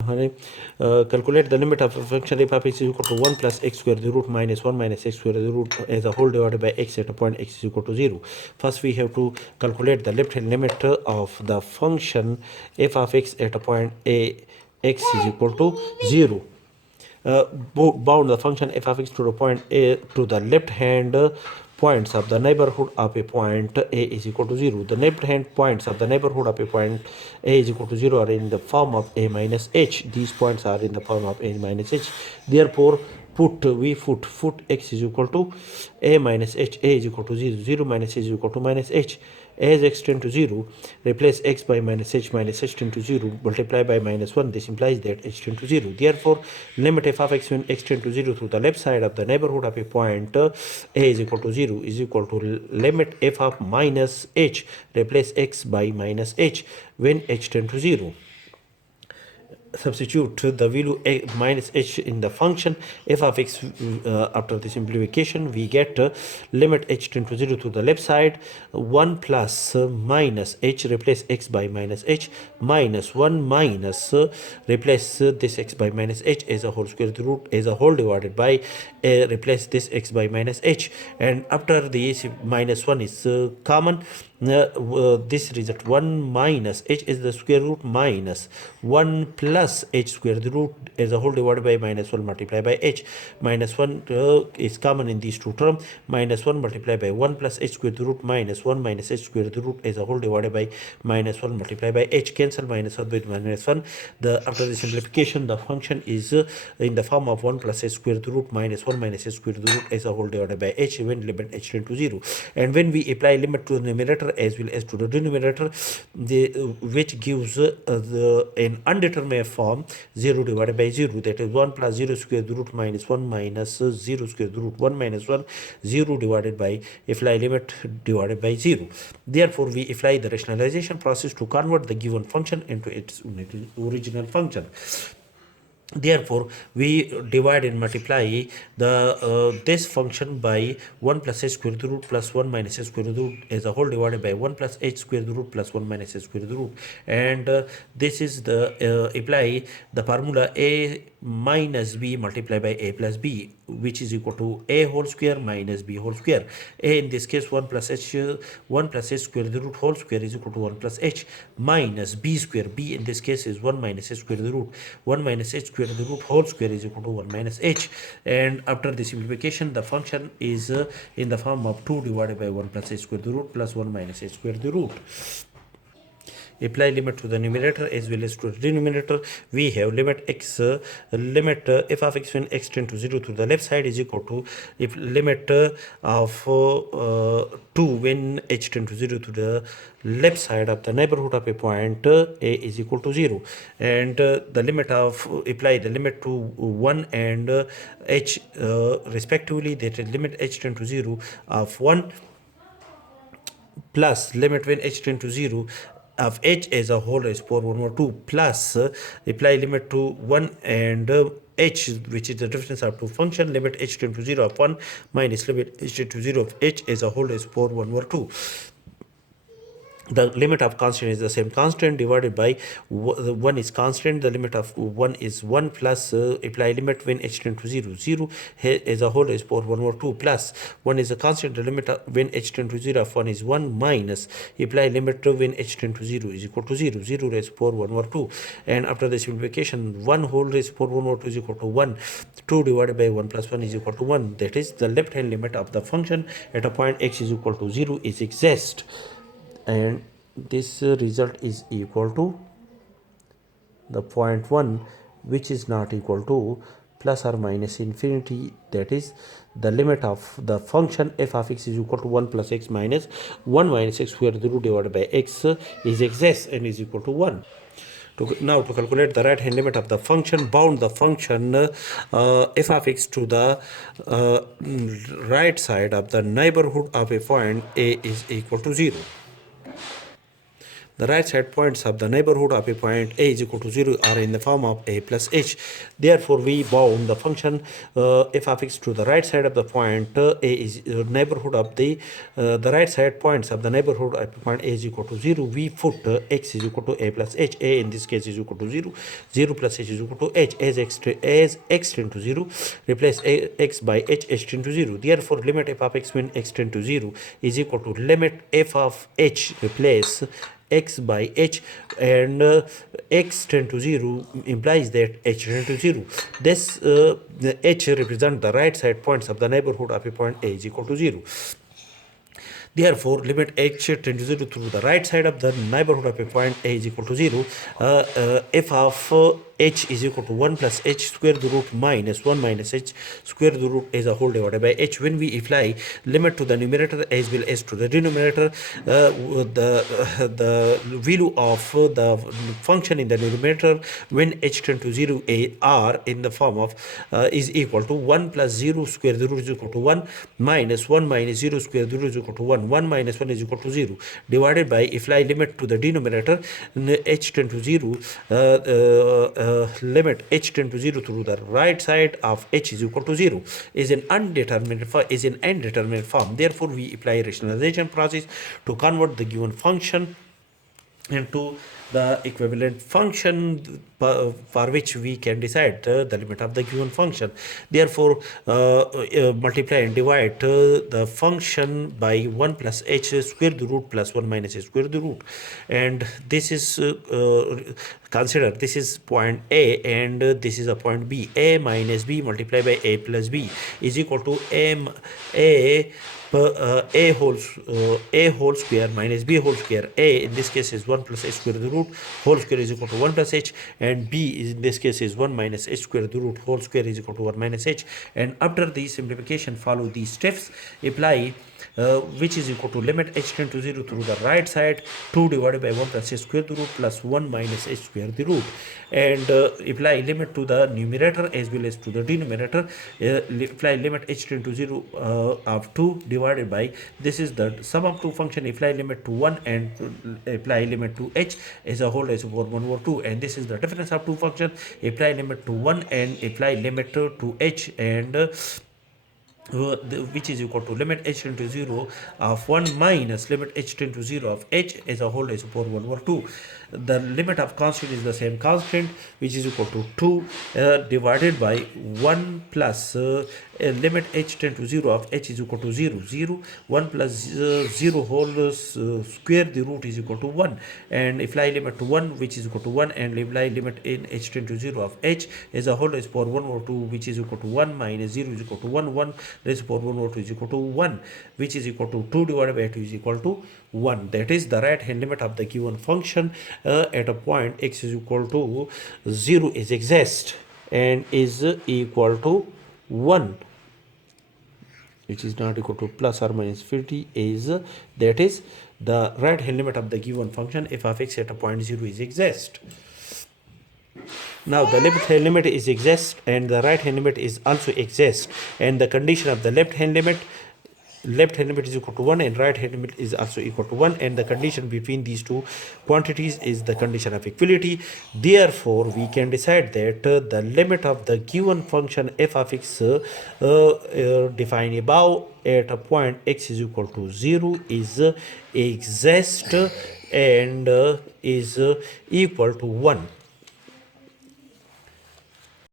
Calculate the limit of a function f of x is equal to 1 plus x square the root minus 1 minus x square the root as a whole divided by x at a point x is equal to 0. First we have to calculate the left hand limit of the function f of x at a point a x is equal to 0. Bound the function f of x to the point a to the left hand points of the neighborhood of a point a is equal to 0. The left hand points of the neighborhood of a point a is equal to 0 are in the form of a minus h. These points are in the form of a minus h. Therefore foot x is equal to a minus h. A is equal to 0. 0 minus h is equal to minus h. As x tends to 0, replace x by minus h tends to 0, multiply by minus 1. This implies that h tends to 0. Therefore, limit f of x when x tends to 0 to the left side of the neighborhood of a point a is equal to 0 is equal to limit f of minus h, replace x by minus h when h tends to 0. Substitute the value a minus h in the function f of x. After the simplification we get limit h tend to 0 to the left side 1 plus minus h, replace x by minus h, minus 1 minus replace this x by minus h as a whole square root as a whole divided by replace this x by minus h, and after this minus 1 is common, this result 1 minus h is the square root minus 1 plus h square the root as a whole divided by minus 1 multiplied by h. Minus 1 is common in these two terms. Minus 1 multiplied by 1 plus h square the root minus 1 minus h square the root as a whole divided by minus 1 multiplied by h. Cancel minus 1 with minus 1. After the simplification the function is in the form of 1 plus h square the root minus 1 minus h square the root as a whole divided by h when limit h tend to 0. And when we apply limit to the numerator as well as to the denominator, which gives an undetermined form 0 divided by 0, that is 1 plus 0 square the root minus 1 minus 0 square the root 1 minus 1, 0 divided by apply limit divided by 0. Therefore we apply the rationalization process to convert the given function into its original function. Therefore we divide and multiply the this function by 1 plus h square the root plus 1 minus h square the root as a whole divided by 1 plus h square the root plus 1 minus h square the root, and this is the apply the formula a minus b multiplied by a plus b, which is equal to a whole square minus b whole square. A in this case 1 plus h square the root whole square is equal to 1 plus h minus b square. B in this case is 1 minus h square the root 1 minus h square the root whole square is equal to 1 minus h. And after the simplification the function is in the form of 2 divided by 1 plus h square the root plus 1 minus h square the root. Apply limit to the numerator as well as to the denominator. We have limit x limit f of x when x tend to 0 to the left side is equal to if limit of 2 when h tend to 0 to the left side of the neighborhood of a point a is equal to 0, and the limit of apply the limit to 1 and h respectively, that is limit h tend to 0 of 1 plus limit when h tend to 0 of h as a whole raised power 1 over 2 plus apply limit to 1 and h, which is the difference of two function, limit h tend to 0 of 1 minus limit h tend to 0 of h as a whole raised power 1 over 2. The limit of constant is the same constant divided by 1 is constant. The limit of 1 is 1 plus apply limit when h tend to 0 0 as a whole is power 1 over 2 plus 1 is a constant. The limit of when h tend to 0 of 1 is 1 minus apply limit when h tend to 0 is equal to 0 0 raised power 1 over 2. And after the simplification 1 whole raised power 1 over 2 is equal to 1. 2 divided by 1 plus 1 is equal to 1. That is the left hand limit of the function at a point x is equal to 0 is exist, and this result is equal to the point 1, which is not equal to plus or minus infinity. That is the limit of the function f of x is equal to 1 plus x minus 1 minus x square the root divided by x is exist and is equal to 1. Now to calculate the right hand limit of the function, bound the function f of x to the right side of the neighborhood of a point a is equal to 0. the right side points of the neighborhood of a point a is equal to 0 are in the form of a plus h. Therefore, we bound the function f of x to the right side of the point a is neighborhood of the right side points of the neighborhood of a point a is equal to 0. We put x is equal to a plus h. A in this case is equal to 0. 0 plus h is equal to h. As x tend to 0, replace x by h tend to 0. Therefore, limit f of x when x tend to 0 is equal to limit f of h replace x by h, and x tend to 0 implies that h tend to 0. This the h represent the right side points of the neighborhood of a point a is equal to 0. Therefore, limit h tend to 0 through the right side of the neighborhood of a point a is equal to 0. F of h is equal to 1 plus h square the root minus 1 minus h square the root as a whole divided by h. When we apply limit to the numerator as well as to the denominator, the value of the function in the numerator when h tend to 0 are in the form of is equal to 1 plus 0 square the root is equal to 1 minus 1 minus 0 square the root is equal to 1. 1 minus 1 is equal to 0 divided by, if I limit to the denominator h tend to 0, limit h tend to 0 through the right side of h is equal to 0 is an indeterminate form. Therefore, we apply rationalization process to convert the given function into the equivalent function for which we can decide the limit of the given function. Therefore, multiply and divide the function by 1 plus h square the root plus 1 minus h square the root, and this is consider this is point A and this is a point B. A minus B multiplied by A plus B is equal to a whole square minus b whole square. A in this case is 1 plus h square the root whole square is equal to 1 plus h, and b is in this case is 1 minus h square the root whole square is equal to 1 minus h. And after the simplification, follow these steps. Apply which is equal to limit h tend to 0 through the right side 2 divided by 1 plus h square the root plus 1 minus h square the root, and apply limit to the numerator as well as to the denominator. Apply limit h tend to 0 of 2 divided by, this is the sum of two function, apply limit to 1 and apply limit to h as a whole as over 1 over 2, and this is the difference of two function. Apply limit to 1 and apply limit to h, and which is equal to limit h tend to 0 of 1 minus limit h tend to 0 of h as a whole as over 1 over 2. The limit of constant is the same constant, which is equal to 2 divided by 1 plus limit h tend to 0 of h is equal to 0. 1 plus 0 whole square the root is equal to 1, and apply limit to 1 which is equal to 1, and apply limit in h tend to 0 of h as a whole is for 1 over 2 which is equal to 1 minus 0 is equal to 1 raised to 1 over 2 is equal to 1, which is equal to 2 divided by 2 is equal to 1. That is the right hand limit of the given function at a point x is equal to 0 is exist and is equal to 1, which is not equal to plus or minus 50 is that is the right hand limit of the given function f of x at a point 0 is exist. Now the left hand limit is exist and the right hand limit is also exist, and the condition of the left hand limit is equal to 1 and right hand limit is also equal to 1, and the condition between these two quantities is the condition of equality. Therefore, we can decide that the limit of the given function f of x defined above at a point x is equal to 0 is exist and is equal to 1.